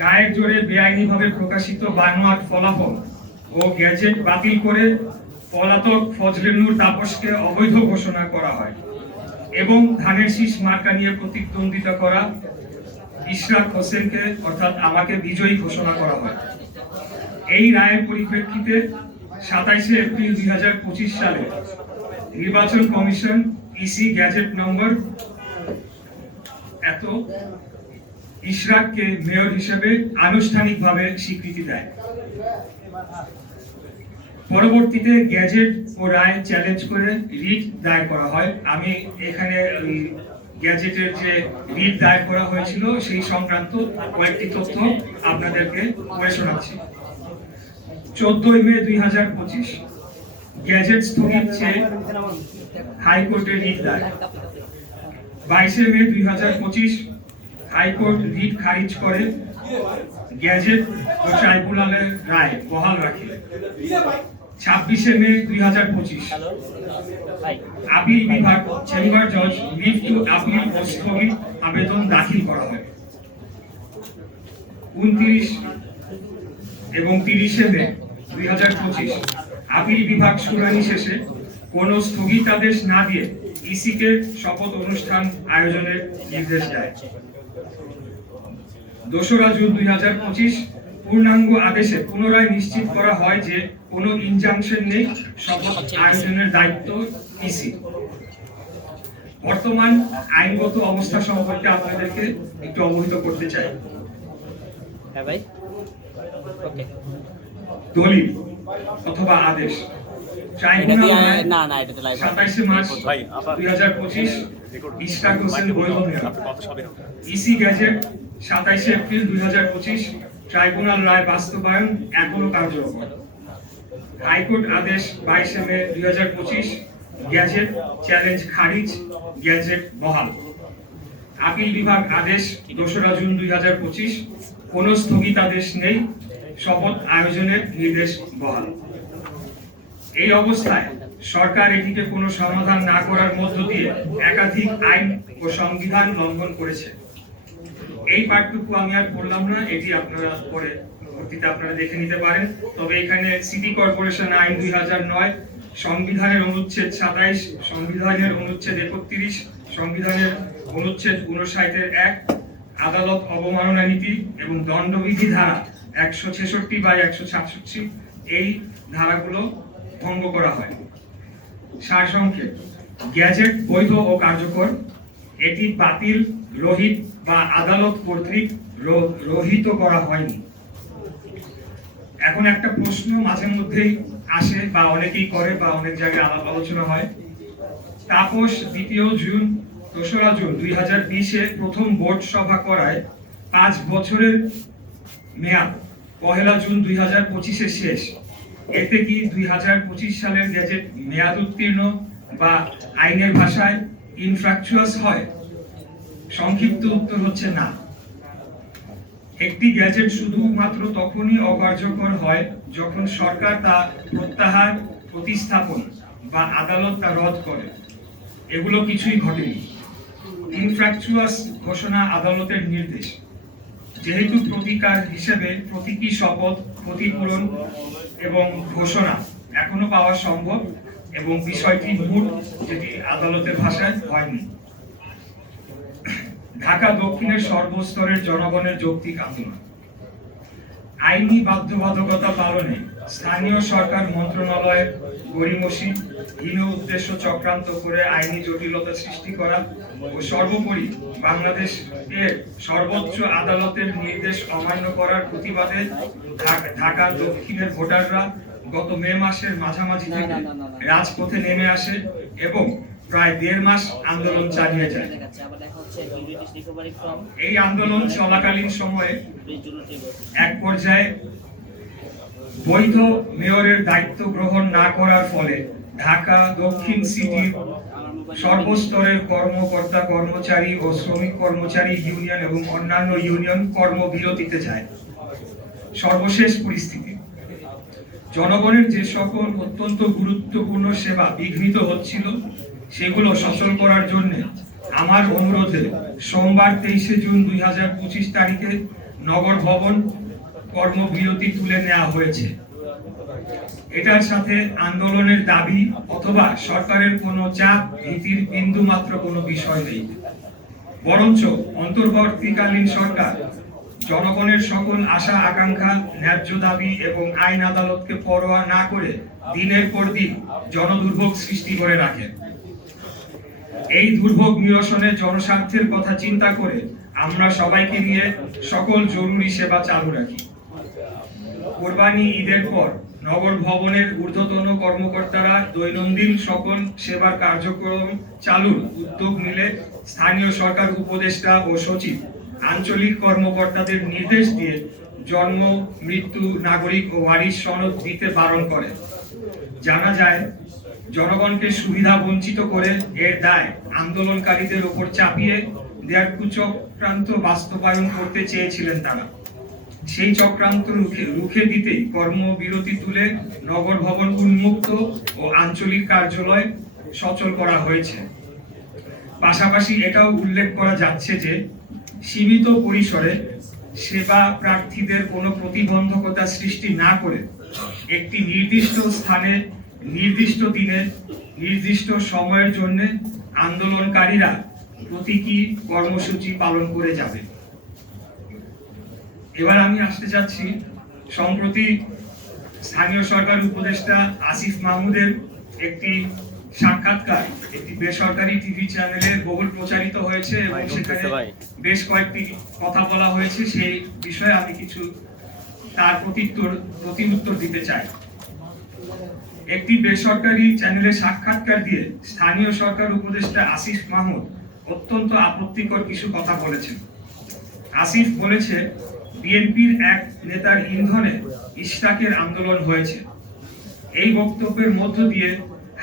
গায়ের জোরে বেআইনিভাবে প্রকাশিত বানোয়াট ফলাফল ও গ্যাজেট বাতিল করে পলাতক ফজলে নূর তাপসকে অবৈধ ঘোষণা করা হয় এবং ধানের শীষ মার্কা নিয়ে প্রতিদ্বন্দ্বিতা করা ইশরাক হোসেনকে, অর্থাৎ আমাকে বিজয়ী ঘোষণা করা হয়। এই রায়ের পরিপ্রেক্ষিতে সাতাইশে এপ্রিল দুই হাজার পঁচিশ সালে নির্বাচন কমিশন ইসি গ্যাজেট নম্বর এত ইশরাককে মেয়র হিসেবে আনুষ্ঠানিকভাবে স্বীকৃতি দেয়। পরবর্তীতে গ্যাজেট ও রায় চ্যালেঞ্জ করে রিট দায়ের করা হয়। আমি এখানে গ্যাজেটের যে রিট দায়ের করা হয়েছিল, সেই সংক্রান্ত কয়েকটি তথ্য আপনাদেরকে পড়ে শোনাচ্ছি। চোদ্দই মে দুই হাজার পঁচিশ, গ্যাজেট স্থগিত চেয়ে হাইকোর্টে রিট দায়ের। বাইশে মে দুই হাজার পঁচিশ হাইকোর্ট রিট খারিজ করে গ্যাজেট ও ট্রাইব্যুনালের রায় বহাল রাখে। ছাব্বিশে মে দুই হাজার পঁচিশ। আপিল বিভাগ চেম্বার জজ লিভ টু আপিল স্থগিত আবেদন দাখিল করা হয়। উনত্রিশ এবং তিরিশে মে দুই হাজার পঁচিশ। আপিল বিভাগ শুনানি শেষে কোন স্থগিতাদেশ না দিয়ে ইসিকে শপথ অনুষ্ঠান আয়োজনের নির্দেশ দেয়। দোসরা জুন দুই হাজার পঁচিশ পূর্ণাঙ্গ আদেশে পুনরায় নিশ্চিত করা হয় যে কোনো ইনজাংশন নেই শপথ আয়োজনের দায়িত্ব ইসি বর্তমান আইনগত অবস্থা সম্পর্কে আপনাদেরকে একটু অবহিত করতে চাই। হ্যাঁ ভাই। ওকে দলিল অথবা আদেশ। সাতাইশে মার্চ দুই হাজার পঁচিশ হোসেন। ইসি গ্যাজেট সাতাইশে এপ্রিল দুই হাজার পঁচিশ ট্রাইব্যুনাল রায় বাস্তবায়ন এখনও কার্যকর। হাইকোর্ট আদেশ বাইশে মে দুই হাজার পঁচিশ, গ্যাজেট চ্যালেঞ্জ খারিজ, গ্যাজেট বহাল। আপিল বিভাগ আদেশ দোসরা জুন দুই হাজার পঁচিশ, কোনো স্থগিতাদেশ নেই, শপথ আয়োজনের নির্দেশ বহাল। এই অবস্থায় সরকার এটিকে কোনো সমাধান না করার মধ্য দিয়ে একাধিক আইন ও সংবিধান লঙ্ঘন করেছে। এই পাঠটুকু আমি আর পড়লাম না, এটি আপনারা পরে পরবর্তীতে আপনারা দেখে নিতে পারেন। তবে এখানে সিটি কর্পোরেশন আইন দুই হাজার নয়, সংবিধানের অনুচ্ছেদ সাতাইশ, সংবিধানের অনুচ্ছেদ একত্রিশ, সংবিধানের অনুচ্ছেদ উনষাটের এক, আদালত অবমাননা নীতি এবং দণ্ডবিধি ধারা একশো ছেষট্টি বা একশো সাতষট্টি, এই ধারাগুলো ভঙ্গ করা হয়। সারসংক্ষেপ, গ্যাজেট বৈধ ও কার্যকর, এটি বাতিল রহিত বা আদালত কর্তৃক রহিত করা হয়নি। এখন একটা প্রশ্ন মাঝে মধ্যেই আসে বা অনেকেই করে বা অনেক জায়গায় আলাপ আলোচনা হয়। তাপস দ্বিতীয় জুন, দোসরা জুন দুই হাজার বিশে প্রথম বোর্ড সভা করায় পাঁচ বছরের মেয়াদ, পহেলা জুন দুই হাজার পঁচিশে শেষ। এতে কি দুই হাজার পঁচিশ সালের গ্যাজেট মেয়াদ উত্তীর্ণ বা আইনের ভাষায় ইনফ্রাকচুয়াস হয়? সংক্ষিপ্ত উত্তর হচ্ছে না। একটি গ্যাজেট শুধুমাত্র তখনই অকার্যকর হয় যখন সরকার তা প্রত্যাহার, প্রতিস্থাপন বা আদালত তা রদ করে। এগুলো কিছুই ঘটেনি। ইনফ্রাকচুয়াস ঘোষণা আদালতের নির্দেশ। যেহেতু প্রতিকার হিসেবে প্রতীকী শপথ ক্ষতিপূরণ এবং ঘোষণা এখনও পাওয়া সম্ভব এবং বিষয়টি মূল যেটি আদালতের ভাষায় হয়নি। ঢাকা দক্ষিণের সর্বস্তরের জনগণের যৌক্তিক আন্দোলন। আইনি বাধ্যবাধকতা পালনে স্থানীয় সরকার মন্ত্রণালয়ের গরিমসি হীন উদ্দেশ্য চক্রান্ত করে আইনি জটিলতা সৃষ্টি করা ও সর্বোপরি বাংলাদেশ এর সর্বোচ্চ আদালতের নির্দেশ অমান্য করার প্রতিবাদে ঢাকা- দক্ষিণের ভোটাররা গত মে মাসের মাঝামাঝি থেকে রাজপথে নেমে আসে এবং প্রায় দেড় মাস আন্দোলন চালিয়ে যায়। এই আন্দোলন চলাকালীন সময়ে এক পর্যায়ে বৈধ মেয়রের দায়িত্ব গ্রহণ না করার ফলে ঢাকা দক্ষিণ সিটির সর্বস্তরের কর্মকর্তা, কর্মচারী ও শ্রমিক কর্মচারী ইউনিয়ন এবং অন্যান্য ইউনিয়ন কর্মবিরতিতে যায়। সর্বশেষ পরিস্থিতি, জনগণের যে সকল অত্যন্ত গুরুত্বপূর্ণ সেবা বিঘ্নিত হচ্ছিল সেগুলো সচল করার জন্য আমার অনুরোধে সোমবার তেইশে জুন দুই হাজার পঁচিশ তারিখে নগর ভবন কর্মবিরতি তুলে নেওয়া হয়েছে। এটার সাথে আন্দোলনের দাবি অথবা সরকারের কোনো চাপ, ভীতির বিন্দু মাত্র কোনো বিষয় নেই। বরঞ্চ অন্তর্বর্তীকালীন সরকার জনগণের সকল আশা, আকাঙ্ক্ষা, ন্যায্য দাবি এবং আইন আদালতকে পরোয়া না করে দিনের পর দিন জনদুর্ভোগ সৃষ্টি করে রাখে। এই দুর্ভোগ নিরসনে জনস্বার্থের কথা চিন্তা করে আমরা সবাইকে নিয়ে সকল জরুরি সেবা চালু রাখি। কোরবানি ঈদের পর নগর ভবনের ঊর্ধ্বতন কর্মকর্তারা দৈনন্দিন সকল সেবার কার্যক্রম চালুর উদ্যোগ নিলে স্থানীয় সরকার উপদেষ্টা ও সচিব আঞ্চলিক কর্মকর্তাদের নির্দেশ দিয়ে জন্ম, মৃত্যু, নাগরিক ও ওয়ারিশ সনদ দিতে বারণ করে। জানা যায় জনগণকে সুবিধা বঞ্চিত করে এর দায় আন্দোলনকারীদের উপর চাপিয়ে দেয়ার কুচক্রান্ত বাস্তবায়ন করতে চেয়েছিলেন তারা। সেই চক্রান্ত রুখে রুখে দিতেই কর্মবিরতি তুলে নগর ভবন উন্মুক্ত ও আঞ্চলিক কার্যালয় সচল করা হয়েছে। পাশাপাশি এটাও উল্লেখ করা যাচ্ছে যে, সীমিত পরিসরে সেবা প্রার্থীদের কোনো প্রতিবন্ধকতা সৃষ্টি না করে একটি নির্দিষ্ট স্থানে নির্দিষ্ট দিনে নির্দিষ্ট সময়ের জন্য আন্দোলনকারীরা প্রতীকী কর্মসূচি পালন করে যাবে। এবার আমি আসতে চাচ্ছি সম্প্রতি স্থানীয় সরকার উপদেষ্টা আসিফ মাহমুদের একটি সাক্ষাৎকার একটি বেসরকারি টিভি চ্যানেলে বহুল প্রচারিত হয়েছে এবং সেখানে বেশ কয়েকটি কথা বলা হয়েছে সেই বিষয়ে আমি কিছু তার প্রতিউত্তর প্রতি উত্তর দিতে চাই। একটি বেসরকারি চ্যানেলে সাক্ষাৎকার দিয়ে স্থানীয় সরকার উপদেষ্টা আসিফ মাহমুদ অত্যন্ত আপত্তিকর কিছু কথা বলেছেন। আসিফ বলেছে, বিএনপির এক নেতার ইন্ধনে ইশরাকের আন্দোলন হয়েছে। এই বক্তব্যের মধ্য দিয়ে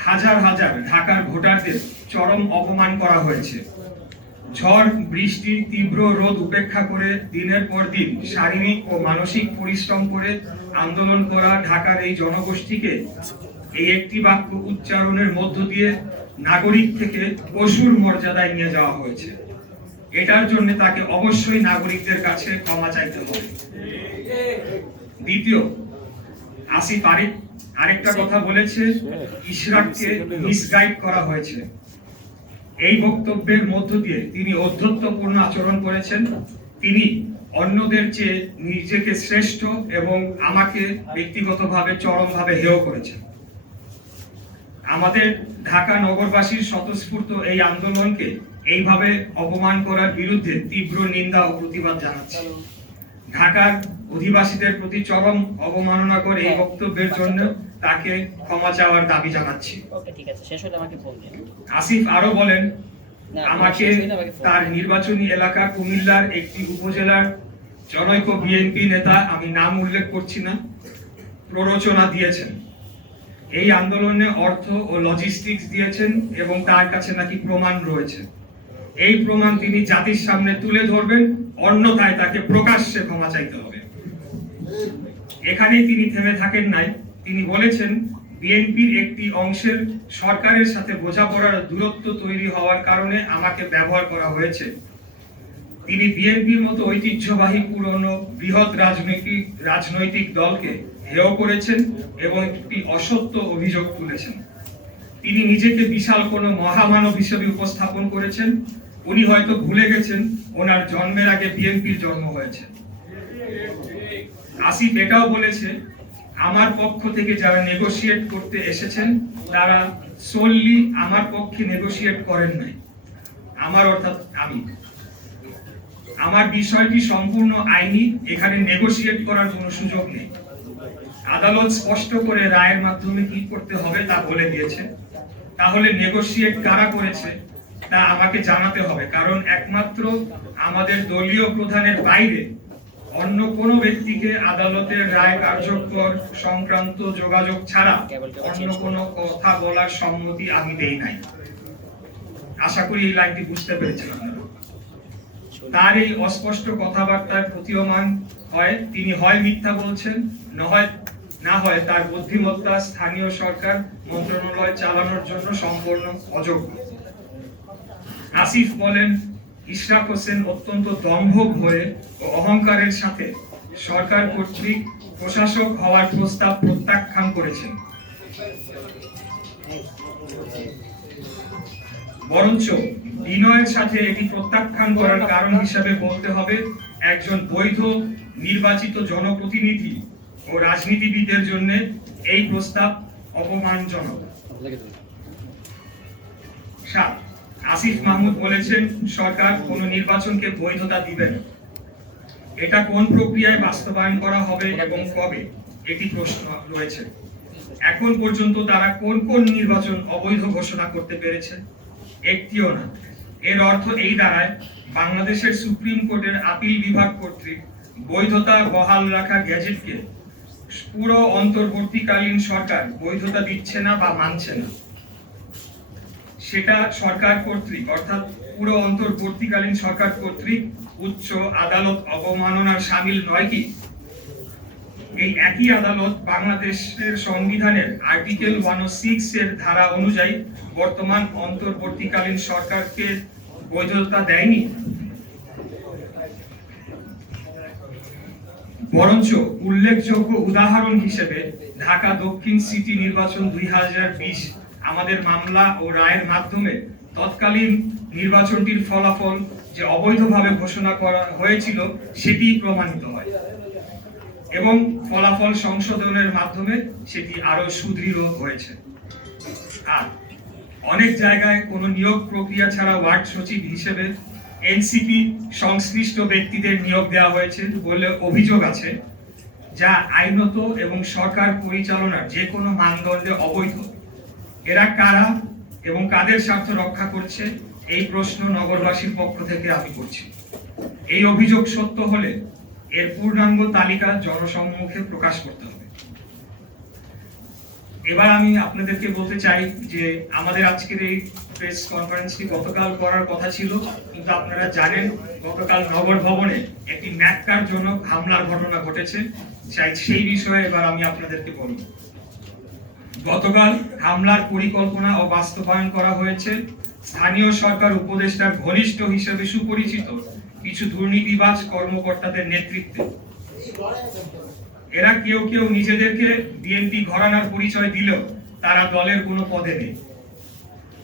হাজার হাজার ঢাকার ভোটারদের চরম অপমান করা হয়েছে। ঝড়, বৃষ্টি, তীব্র রোদ উপেক্ষা করে দিনের পর দিন শারীরিক ও মানসিক পরিশ্রম করে আন্দোলন করা ঢাকার এই জনগোষ্ঠীকে এই একটি বাক্য উচ্চারণের মধ্য দিয়ে নাগরিক থেকে পশুর মর্যাদায় নিয়ে যাওয়া হয়েছে। এটার জন্য তাকে অবশ্যই নাগরিকদের কাছে ক্ষমা চাইতে হবে। দ্বিতীয়, আসিফ আরেক আরেকটা কথা বলেছে, ইশরাককে মিসগাইড করা হয়েছে। এই বক্তব্যের মধ্য দিয়ে তিনি অধ্যত্বপূর্ণ আচরণ করেছেন। তিনি অন্যদের চেয়ে নিজেকে শ্রেষ্ঠ এবং আমাকে ব্যক্তিগতভাবে চরমভাবে হেয় করেছেন। আমাদের ঢাকা নগরবাসীর স্বতঃস্ফূর্ত এই আন্দোলনকে এইভাবে অপমান করার বিরুদ্ধে তীব্র নিন্দা ও প্রতিবাদ জানাচ্ছি। ঢাকার অধিবাসীদের প্রতি চরম অবমাননা করে এই বক্তব্যের জন্য তাকে ক্ষমা চাওয়ার দাবি জানাচ্ছি। আসিফ আরও বলেন আমাকে তার নির্বাচনী এলাকা কুমিল্লার একটি উপজেলার জনৈক বিএনপি নেতা আমি নাম উল্লেখ করছি না প্ররোচনা দিয়েছেন। এই আন্দোলনে অর্থ ও লজিস্টিক্স দিয়েছেন এবং তার কাছে নাকি প্রমাণ রয়েছে। এই প্রমাণ তিনি জাতির সামনে তুলে ধরবেন, অন্যথায় তাকে প্রকাশ্যে ক্ষমা চাইতে হবে। এখানে তিনি থেমে থাকেন নাই। তিনি বলেছেন, বিএনপির একটি অংশের সরকারের সাথে বোঝাপড়ার দূরত্ব তৈরি হওয়ার কারণে আমাকে ব্যবহার করা হয়েছে। তিনি বিএনপির মতো ঐতিহ্যবাহী পুরনো বৃহৎ রাজনৈতিক রাজনৈতিক দলকে হেয় করেছেন এবং একটি অসত্য অভিযোগ তুলেছেন। তিনি নিজেকে বিশাল কোনো মহামানব হিসেবে উপস্থাপন করেছেন। উনি হয়তো ভুলে গেছেন, ওনার জন্মের আগে বিএনপির জন্ম হয়েছে। আসিফ এটাও বলেছে, আমার পক্ষ থেকে যারা নেগোশিয়েট করতে এসেছেন, তারা সোললি আমার পক্ষে নেগোশিয়েট করেন নাই। আমার অর্থাৎ আমি। আমার বিষয়টি সম্পূর্ণ আইনি, এখানে নেগোশিয়েট করার কোনো সুযোগ নেই। আদালত স্পষ্ট করে রায়ের মাধ্যমে কি করতে হবে তা বলে দিয়েছে। তাহলে নেগোশিয়েট কারা করেছে তা আমাকে জানাতে হবে, কারণ একমাত্র আমাদের দলীয় প্রধানের বাইরে অন্য কোনো ব্যক্তিকে আদালতের রায় কার্যকর সংক্রান্ত যোগাযোগ ছাড়া অন্য কোনো কথা বলার সম্মতি আমি দেই নাই। আশা করি এই লাইনটি বুঝতে আপনারা। তার এই অস্পষ্ট কথাবার্তার প্রতীয়মান হয়। তিনি হয় মিথ্যা বলছেন, না হয় না হয় তার বুদ্ধিমত্তা স্থানীয় সরকার মন্ত্রণালয় চালানোর জন্য সম্পূর্ণ অযোগ্য। আসিফ বলেন, ইশরাক হোসেন অত্যন্ত দম্ভ হয়ে ও অহংকারের সাথে সরকার কর্তৃক প্রশাসক হওয়ার প্রস্তাব প্রত্যাখ্যান করেছেন। বরঞ্চ বিনয়ের সাথে এটি প্রত্যাখ্যান করার কারণ হিসাবে বলতে হবে, একজন বৈধ নির্বাচিত জনপ্রতিনিধি ও রাজনীতিবিদদের জন্য এই প্রস্তাব অপমানজনক। সাত, আসিফ মাহমুদ বলেছেন, সরকার কোনো নির্বাচনকে বৈধতা দিবে না। এটা কোন প্রক্রিয়ায় বাস্তবায়ন করা হবে এবং কবে এটি প্রশ্ন রয়েছে। এখন পর্যন্ত তারা কোন কোন নির্বাচন অবৈধ ঘোষণা করতে পেরেছে? একটিও না। এর অর্থ এই দাঁড়ায়, বাংলাদেশের সুপ্রিম কোর্টের আপিল বিভাগ কর্তৃক বৈধতা বহাল রাখা গ্যাজেটকে পুরো অন্তর্বর্তীকালীন সরকার বৈধতা দিচ্ছে না বা মানছে না। সেটা সরকার কর্তৃক, অর্থাৎ পুরো অন্তর্বর্তীকালীন সরকার কর্তৃক উচ্চ আদালত অবমাননার সামিল নয় কি? এই একই আদালত বাংলাদেশের সংবিধানের আর্টিকেল ওয়ান সিক্স এর ধারা অনুযায়ী বর্তমান অন্তর্বর্তীকালীন সরকারকে বৈধতা দেয়নি। বরঞ্চ উল্লেখযোগ্য উদাহরণ হিসেবে ঢাকা দক্ষিণ সিটি নির্বাচন দুই হাজার বিশ আমাদের মামলা ও রায়ের মাধ্যমে তৎকালীন নির্বাচনটির ফলাফল যে অবৈধভাবে ঘোষণা করা হয়েছিল সেটি প্রমাণিত হয়। এবং ফলাফল সংশোধনের মাধ্যমে সেটি আরও সুদৃঢ় হয়েছে। আর অনেক জায়গায় কোনো নিয়োগ প্রক্রিয়া ছাড়া ওয়ার্ড সচিব হিসেবে এনসিপি সংশ্লিষ্ট ব্যক্তিদের নিয়োগ দেওয়া হয়েছে বলে অভিযোগ আছে, যা আইনত এবং সরকার পরিচালনার যে কোনো মানদণ্ডে অবৈধ। এরা কারা এবং কাদের স্বার্থ রক্ষা করছে, এই প্রশ্ন নগরবাসীর পক্ষ থেকে আমি করছি। এই অভিযোগ সত্য হলে এর পূর্ণাঙ্গ তালিকা জনসম্মুখে প্রকাশ করতে হবে। এবার আমি আপনাদেরকে বলতে চাই যে আমাদের আজকের এই প্রেস কনফারেন্সটি গতকাল করার কথা ছিল, কিন্তু আপনারা জানেন গতকাল নগর ভবনে একটি ন্যাক্কারজনক হামলার ঘটনা ঘটেছে। চাই সেই বিষয়ে এবার আমি আপনাদেরকে বলব। গতকাল হামলার পরিকল্পনা ও বাস্তবায়ন করা হয়েছে। স্থানীয় সরকার উপদেষ্টার ঘনিষ্ঠ হিসেবে সুপরিচিত কিছু দুর্নীতিবাজ কর্মকর্তাদের নেতৃত্বে। এরা কেউ কেউ নিজেদেরকে বিএনপি ঘরানার পরিচয় দিলেও তারা দলের কোনো পদে নেই।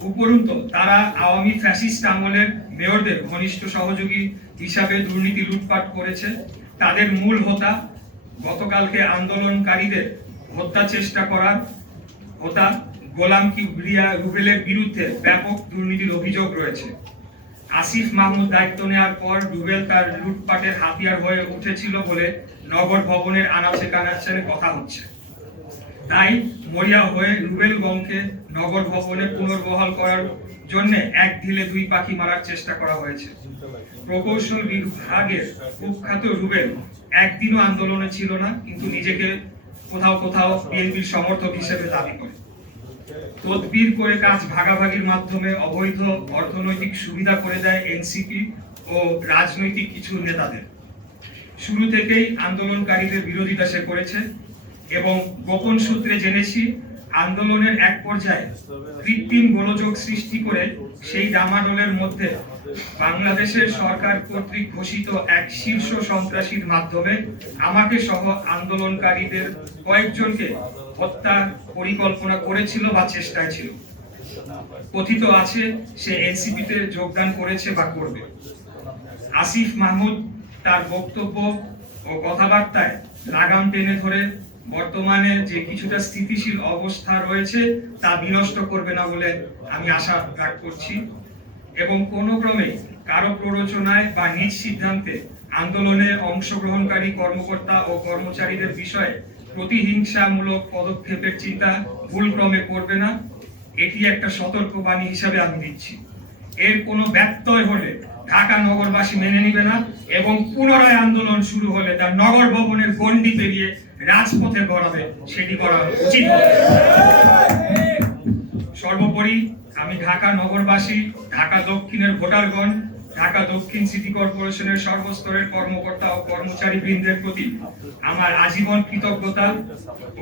উপরন্ত, তারা আওয়ামী ফ্যাসিস্ট আমলের মেয়রদের ঘনিষ্ঠ সহযোগী হিসাবে দুর্নীতি লুটপাট করেছে। তাদের মূল হোতা গতকালকে আন্দোলনকারীদের হত্যা চেষ্টা করার হোতা গোলাম কিবরিয়া রুবেলের বিরুদ্ধে ব্যাপক দুর্নীতির অভিযোগ রয়েছে। আসিফ মাহমুদ দায়িত্ব নেওয়ার পর রুবেল তার লুটপাটের হাতিয়ার হয়ে উঠেছিল বলে নগর ভবনের আনাচে কানাচে কথা হচ্ছে। তাই মরিয়া হয়ে রুবেল গংকে নগর ভবনে পুনর্বহাল করার জন্য এক ঢিলে দুই পাখি মারার চেষ্টা করা হয়েছে। প্রকৌশল বিভাগের কুখ্যাত রুবেল একদিনও আন্দোলনে ছিল না, কিন্তু নিজেকে কোথাও কোথাও বিএনপির সমর্থক হিসেবে দাবি করে। তদবির করে কাজ ভাগাভাগির মাধ্যমে অবৈধ অর্থনৈতিক সুবিধা করে দেয় এনসিপি ও রাজনৈতিক কিছু নেতাদের। শুরু থেকেই আন্দোলনকারীদের বিরোধিতা সে করেছে এবং গোপন সূত্রে জেনেছি আন্দোলনের এক পর্যায়ে কৃত্রিম গোলযোগ সৃষ্টি করে সেই ডামাডোলের মধ্যে বাংলাদেশের সরকার কর্তৃক ঘোষিত এক শীর্ষ সন্ত্রাসীর মাধ্যমে আমাকে সহ আন্দোলনকারীদের কয়েকজনকে হত্যার পরিকল্পনা করেছিল বা চেষ্টায় ছিল। কথিত আছে, সে এনসিপিতে যোগদান করেছে বা করবে। আসিফ মাহমুদ তার বক্তব্য ও কথাবার্তায় লাগাম টেনে ধরে, বর্তমানে যে কিছুটা স্থিতিশীল অবস্থা রয়েছে তা বিনষ্ট করবে না বলে আমি আশা ব্যক্ত করছি। এবং কোনো ক্রমে কারও প্ররোচনায় বা নিজ সিদ্ধান্তে আন্দোলনে অংশগ্রহণকারী কর্মকর্তা ও কর্মচারীদের বিষয়ে প্রতিহিংসামূলক পদক্ষেপের চিন্তা ভুল ক্রমে করবে না। এটি একটা সতর্কবাণী হিসাবে আমি দিচ্ছি। এর কোনো ব্যত্যয় হলে ঢাকা নগরবাসী মেনে নিবে না এবং পুনরায় আন্দোলন শুরু হলে তার নগর ভবনের গণ্ডি পেরিয়ে রাজপথে গড়াবে, সেটি করা উচিত। সর্বোপরি আমি ঢাকা নগরবাসী, ঢাকা দক্ষিণের ভোটারগণ, ঢাকা দক্ষিণ সিটি কর্পোরেশনের সর্বস্তরের কর্মকর্তা ও কর্মচারী বৃন্দের প্রতি আমার আজীবন কৃতজ্ঞতা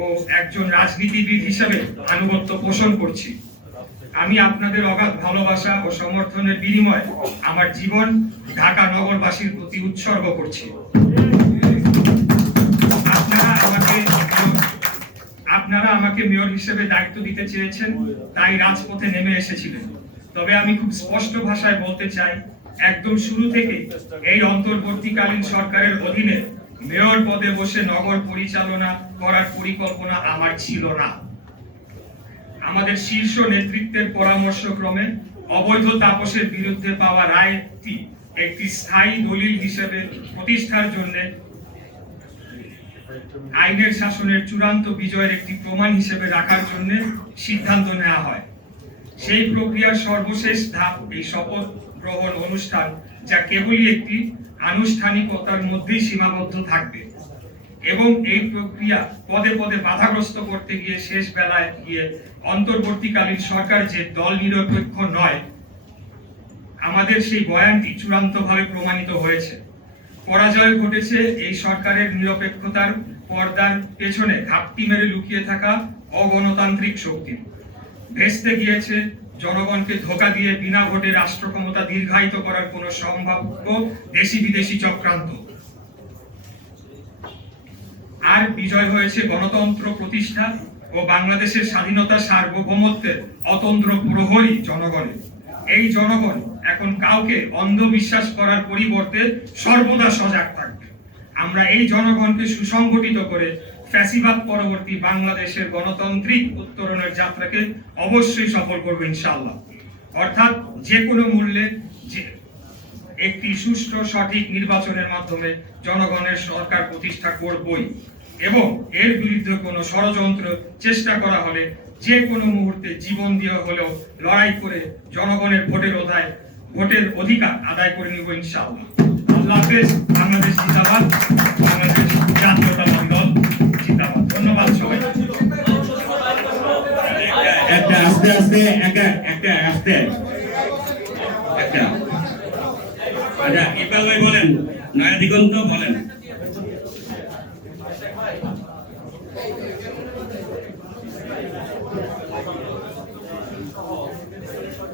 ও একজন রাজনীতিবিদ হিসেবে আনুগত্য পোষণ করছি। আমি আপনাদের অগাধ ভালোবাসা ও সমর্থনের বিনিময়ে আমার জীবন ঢাকা নগরবাসীর প্রতি উৎসর্গ করছি। আপনারা আমাকে মেয়র হিসেবে দায়িত্ব দিতে চেয়েছেন, তাই রাজপথে নেমে এসেছিলেন। তবে আমি খুব স্পষ্ট ভাষায় বলতে চাই, একদম শুরু থেকে এই অন্তর্বর্তীকালীন সরকারের অধীনে মেয়র পদে বসে নগর পরিচালনা করার পরিকল্পনা আমার ছিল না। আমাদের শীর্ষ নেতৃত্বের পরামর্শক্রমে অবৈধ তাপসের বিরুদ্ধে পাওয়া রায়টি একটি স্থায়ী দলিল হিসেবে প্রতিষ্ঠার জন্য আইনের শাসনের চূড়ান্ত বিজয়ের একটি প্রমাণ হিসেবে রাখার জন্য সিদ্ধান্ত নেওয়া হয়। সেই প্রক্রিয়ার সর্বশেষ ধাপ এই শপথ গ্রহণ অনুষ্ঠান, যা কেবলই একটি আনুষ্ঠানিকতার মধ্যেই সীমাবদ্ধ থাকবে এবং এই প্রক্রিয়া পদে পদে বাধাগ্রস্ত করতে গিয়ে শেষ বেলায় গিয়ে অন্তর্বর্তীকালীন সরকার যে দল নিরপেক্ষ নয়, আমাদের সেই বয়ানটি চূড়ান্তভাবে প্রমাণিত হয়েছে। পরাজয় ঘটেছে এই সরকারের নিরপেক্ষতার পর্দার পেছনে ঘাপটি মেরে লুকিয়ে থাকা অগণতান্ত্রিক শক্তি। ভেস্তে গিয়েছে জনগণকে ধোকা দিয়ে বিনা ভোটে রাষ্ট্র ক্ষমতা দীর্ঘায়িত করার কোনো সম্ভাব্য দেশি বিদেশি চক্রান্ত। আর বিজয় হয়েছে গণতন্ত্র প্রতিষ্ঠা ও বাংলাদেশের স্বাধীনতা সার্বভৌমত্বের অতন্ত্র প্রহরী জনগণের। এই জনগণ এখন কাউকে অন্ধবিশ্বাস করার পরিবর্তে সর্বদা সজাগ থাকবে। আমরা এই জনগণকে সুসংগঠিত করে ফ্যাসিবাদ পরবর্তী বাংলাদেশের গণতান্ত্রিক উত্তরণের যাত্রাকে অবশ্যই সফল করব ইনশাআল্লাহ। অর্থাৎ যে কোনো মূল্যে যে একটি সুষ্ঠু সঠিক নির্বাচনের মাধ্যমে জনগণের সরকার প্রতিষ্ঠা করবই এবং এর বিরুদ্ধে কোনো ষড়যন্ত্র চেষ্টা করা হলে যে কোনো মুহূর্তে জীবন দিয়ে হলেও লড়াই করে জনগণের ভোটের অধায় ভোটের অধিকার আদায় করে নেব ইনশাআল্লাহ। আল্লাহ হাফেজ, বাংলাদেশ বাংলাদেশ দল ধন্যবাদ সবাই একটা আস্তে আস্তে, একটা একটা আস্তে। একটা। আচ্ছা ইকবাল ভাই বলেন, নয়া দিগন্ত বলেন।